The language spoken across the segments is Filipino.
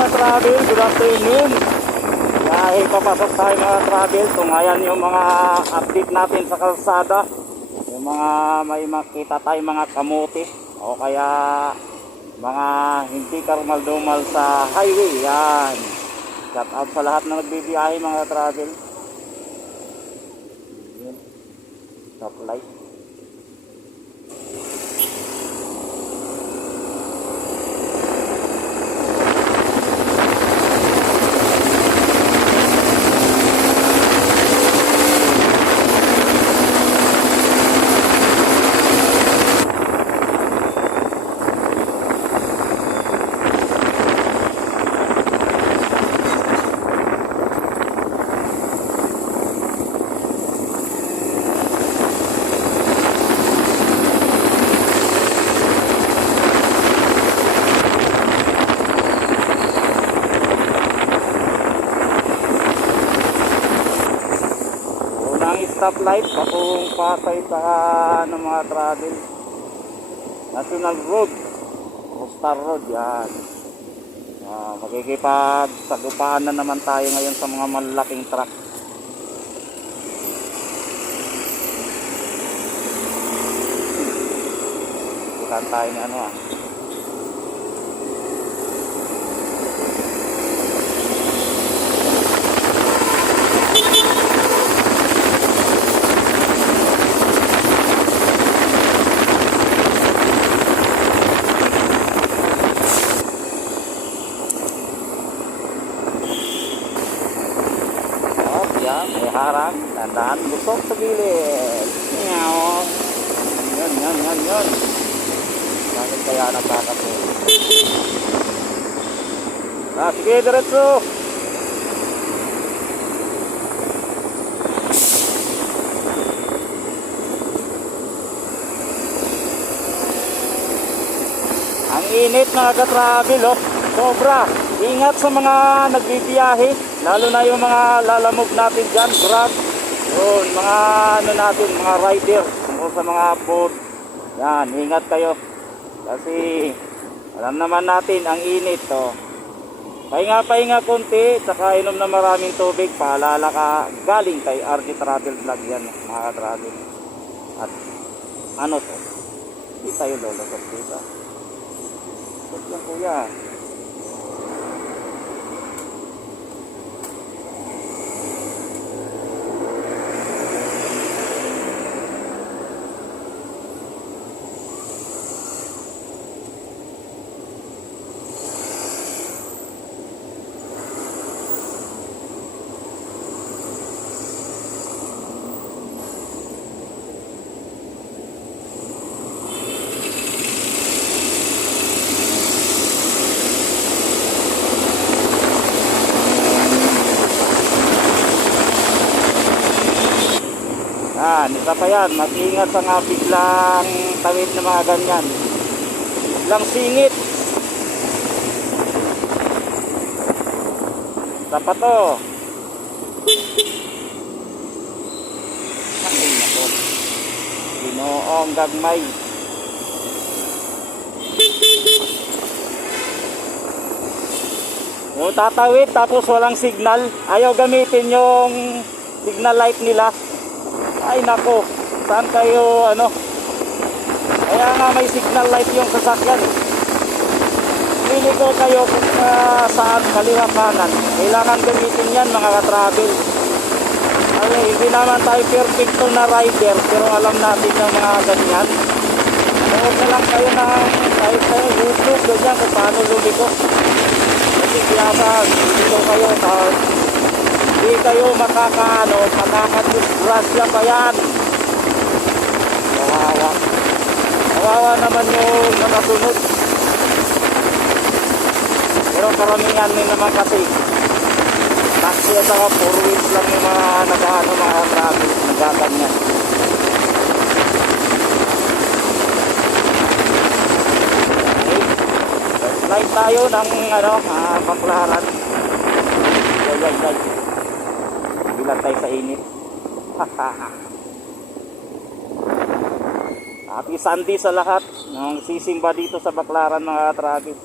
mga travel, good afternoon. Dahil papasok tayo mga travel. Kung ayan yung mga update natin sa kalsada, yung mga may makita tayo mga kamote o kaya mga hindi karumal-dumal sa highway. Yan, shout out sa lahat na nagbibiyahe mga travel. Yan, stop light. Stoplight patungong Pasay sa ng mga travel National Road o Star Road. Yan, magkikipag-sagupaan na naman tayo ngayon sa mga malalaking truck. Bukan tayo ni ano may harang, tandaan, busok sa gilid. Yan. Bakit kaya nagkakapul? Sige, diretso. Ang init mga ka-travel, sobra. Ingat sa mga nagbibiyahe, lalo na yung mga lalamog natin dyan, Grab, yun, mga ano natin, mga rider, tungkol sa mga board. Yan, ingat kayo. Kasi alam naman natin ang init. Pahinga konti, saka inom na maraming tubig. Paalala ka, galing kay RG Travel Vlog yan mga travel. At ano to, hindi tayo lolasot dito. Ba't yan kuya? Isa pa yan, mag-ingat sa nga biglang tawid na mga ganyan, biglang singit. Dapat to ay nako, Ginoong gagmay. Yung tatawid tapos walang signal, ayaw gamitin yung signal light nila. Ay nako, saan kayo kaya nga may signal light yung sasakyan. Pili ko kayo kung saan kaliwa kanan, kailangan gamitin yan mga ka-travel. Ay, hindi naman tayo perfecto na rider, pero alam natin yung mga ganyan. Huwag na lang kayo na kahit sa YouTube ganyan kung paano lumiko. Kasi kiyasa dito kayo hindi kayo makakadisgrasya pa yan. Kawawa naman yung nakasunod. Pero karamihan din naman kasi taxi at saka 4 wheels lang yung mga mga traffic nagaganyan. Okay, slide tayo ng Baclaran. Yay. Bilang tayo sa init. Happy Sunday sa lahat ng sisimba dito sa Baclaran mga traffic.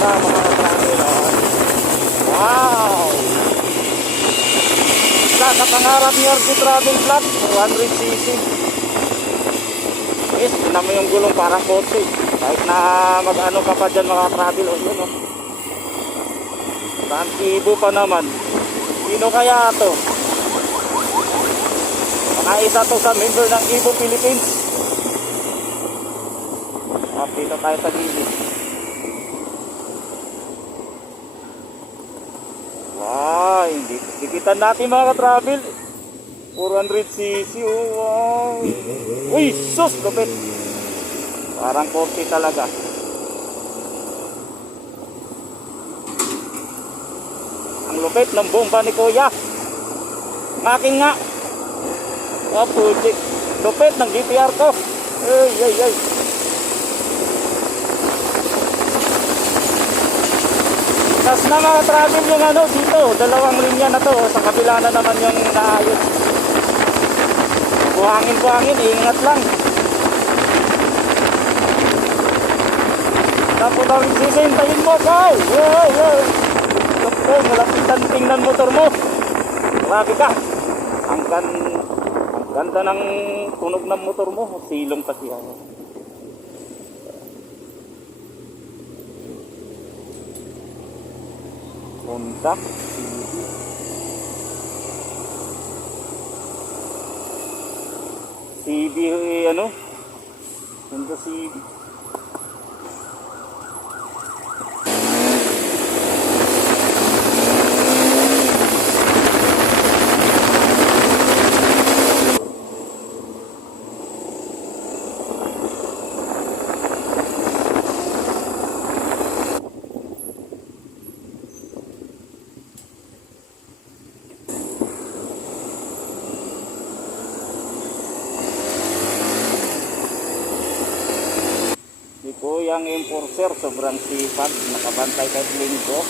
ganda mga katravel. Wow! Sa pangarap ni RG Travel Vlog, 400cc. Yes, tinan mo yung gulong parang kotse. Kahit na mag-ano ka pa dyan mga travel, o yun o. Tantibo pa naman. Sino kaya to? Baka isa to sa member ng Evo Philippines. Dito tayo sa gilid. Wow, hindi dikitan natin mga ka-travel. 400cc, oh, wow. Uy, sus, lupit. Parang kopi talaga. Ang lupit ng bomba ni Kuya. Aking nga. Oh, putik. Lupit ng GPR ko. Ay, ay, ay. Tas na mga travel yung ano dito, dalawang linya na to, sa kabila na naman yung naayos. Buhangin, ingat lang. Tapos na rin sisintayin mo, Kay. Wow. Tapos, malapitan tingnan motor mo. Grabe ka. Ang ganda ng tunog ng motor mo. Silong kasi ako. Honda CB ano? Honda CB. Kuyang enforcer, sobrang sipag, nakabantay kahit linggo.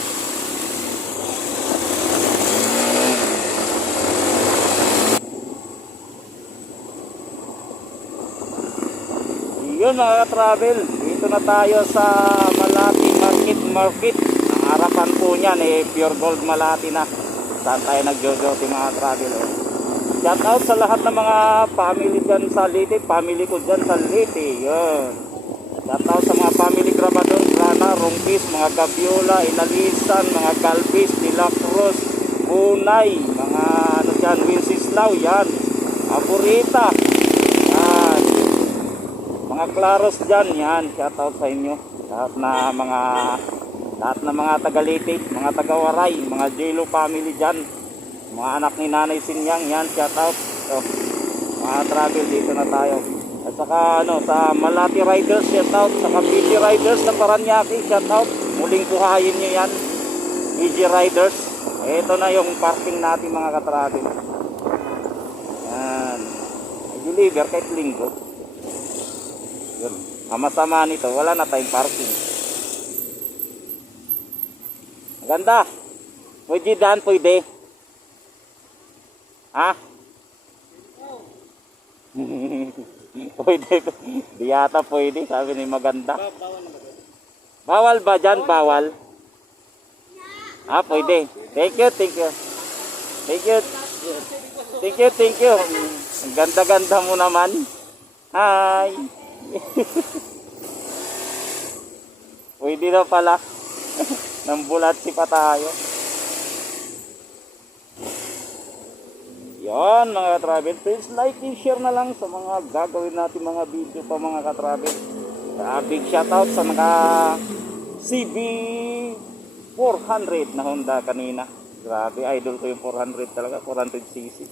Yun mga travel, dito na tayo sa Malati Market. Ang harapan po niyan Pure Gold Malati na. Saan tayo nagjojote mga travel. Shout out sa lahat ng mga family dyan sa Leyte, family ko dyan sa Leyte. Yun. Shout sa mga family Grabador, Grana, Rongkis, mga Gabiola, Inalisan, mga Galvis, De La Cruz, Bunay, mga ano dyan, Winsislaw, yan, Aburita, yan, mga Claros dyan, yan, shout out sa inyo, lahat na mga taga-Leyte, mga taga-Waray, mga Jelo family dyan, mga anak ni Nanay Sinyang, yan, shout out. So, mga travel, dito na tayo. At saka sa Malati Riders, shout out. Saka PG Riders ng Paranaque, shout out. Muling buhayin nyo yan, PG Riders. Ito na yung parking natin mga katravel. Yan, i-deliver kahit linggo. Yun, masama nito, wala na tayong parking. Maganda. Pwede daan, pwede. Ha? Pwede. Di yata pwede. Sabi ni maganda. Bawal ba dyan? Bawal. Ah, pwede. Thank you. Thank you. Ang ganda-ganda mo naman. Hi. Pwede na pala. Nambulat si pa tayo. Yan mga ka-travel, please like and share na lang sa mga gagawin natin mga video pa mga ka-travel. Big shoutout sa mga CB 400 na Honda kanina. Grabe, idol ko yung 400 talaga, 400cc.